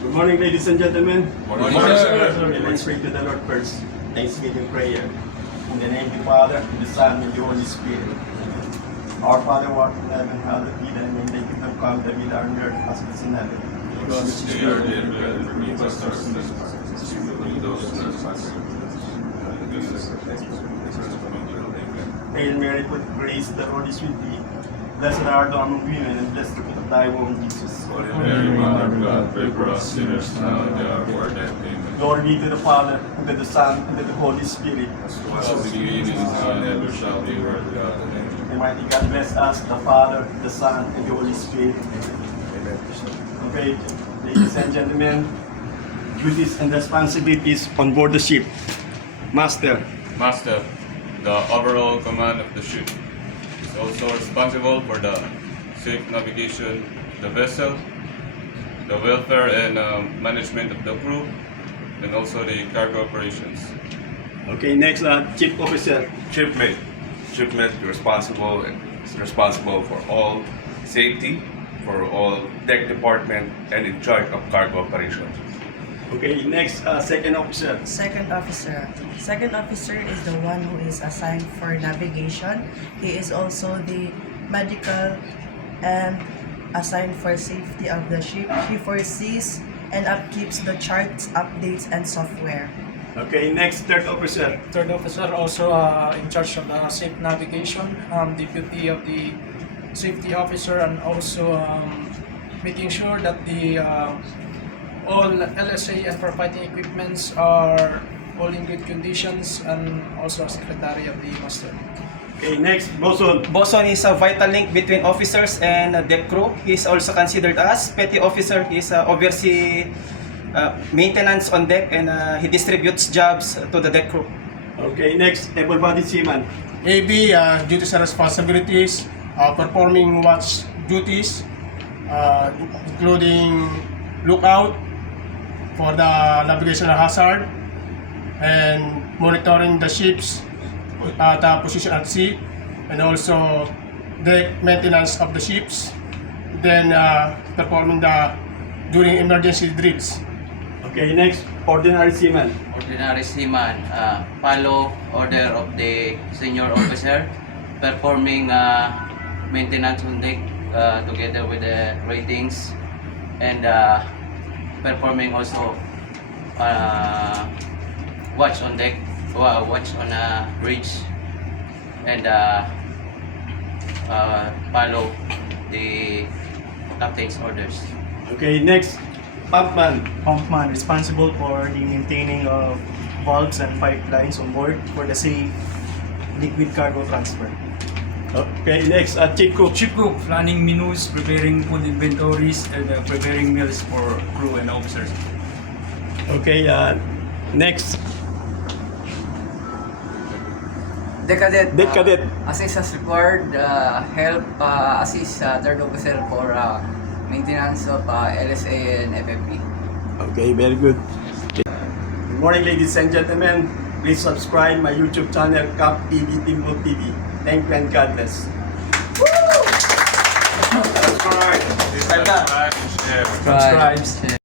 Good morning, ladies and gentlemen. Morning, sir. Let's pray to the Lord first. Thanksgiving prayer. In the name of the Father, and the Son, and the Holy Spirit. Our Father, who art in heaven, hallowed be thy name. Thy kingdom come, thy will on earth as it is in heaven. Give us this day our daily bread, and forgive us our sins, as we forgive those who trespass against us. And lead us not into temptation, but deliver us from evil. Hail Mary, full of grace, the Lord is with thee. Blessed art thou among women, and blessed the fruit of thy womb, Jesus. Holy Mary, Mother of God, pray for us sinners now and at the hour of our death. Amen. Glory be to the Father, and to the Son, and to the Holy Spirit. As it was in the beginning, is now, and ever shall be, world without end. Amen. Almighty God bless us, the Father, the Son, and the Holy Spirit. Amen. Okay, ladies and gentlemen, duties and responsibilities on board the ship. Master, Master, the overall command of the ship, is also responsible for the safe navigation of the vessel, the welfare and management of the crew, and also the cargo operations. okay, next, Chief Officer. Shipmate. Shipmate is responsible for all safety, for all deck department, and in charge of cargo operations. Okay, next, Second Officer. Second officer. Second officer is the one who is assigned for navigation. He is also the medical and assigned for safety of the ship. He foresees and upkeeps the charts, updates, and software. Okay, next, Third Officer. Third officer also in charge of the safe navigation, deputy of the safety officer, and also making sure that the all LSA and firefighting equipments are all in good conditions, and also secretary of the master. Okay, next, Boson. Boson is a vital link between officers and deck crew. He is also considered as petty officer. He is oversee maintenance on deck, and he distributes jobs to the deck crew. Okay, next, able-bodied seaman. AB duties and responsibilities, performing watch duties, including lookout for the navigational hazard, and monitoring the ships at position at sea, and also deck maintenance of the ships, then performing the during emergency drills. Okay, next, ordinary seaman. Ordinary seaman, follow order of the senior officer, performing maintenance on deck together with the ratings, and performing also watch on deck, watch on a bridge, and follow the captain's orders. Okay, next, pumpman. Pumpman, responsible for the maintaining of valves and pipelines on board for the safe liquid cargo transfer. Okay, next, Chief Cook. Ship cook, planning menus, preparing food inventories, and preparing meals for crew and officers. Okay, next, Deck cadet. Deck cadet. Assist as required. Help assist third officer for maintenance of LSA and FFP. Okay, very good. Good morning, ladies and gentlemen. Please subscribe my YouTube channel, Cap TV Timbo TV. Thank you and God bless. Subscribe. Subscribe and share. Subscribe.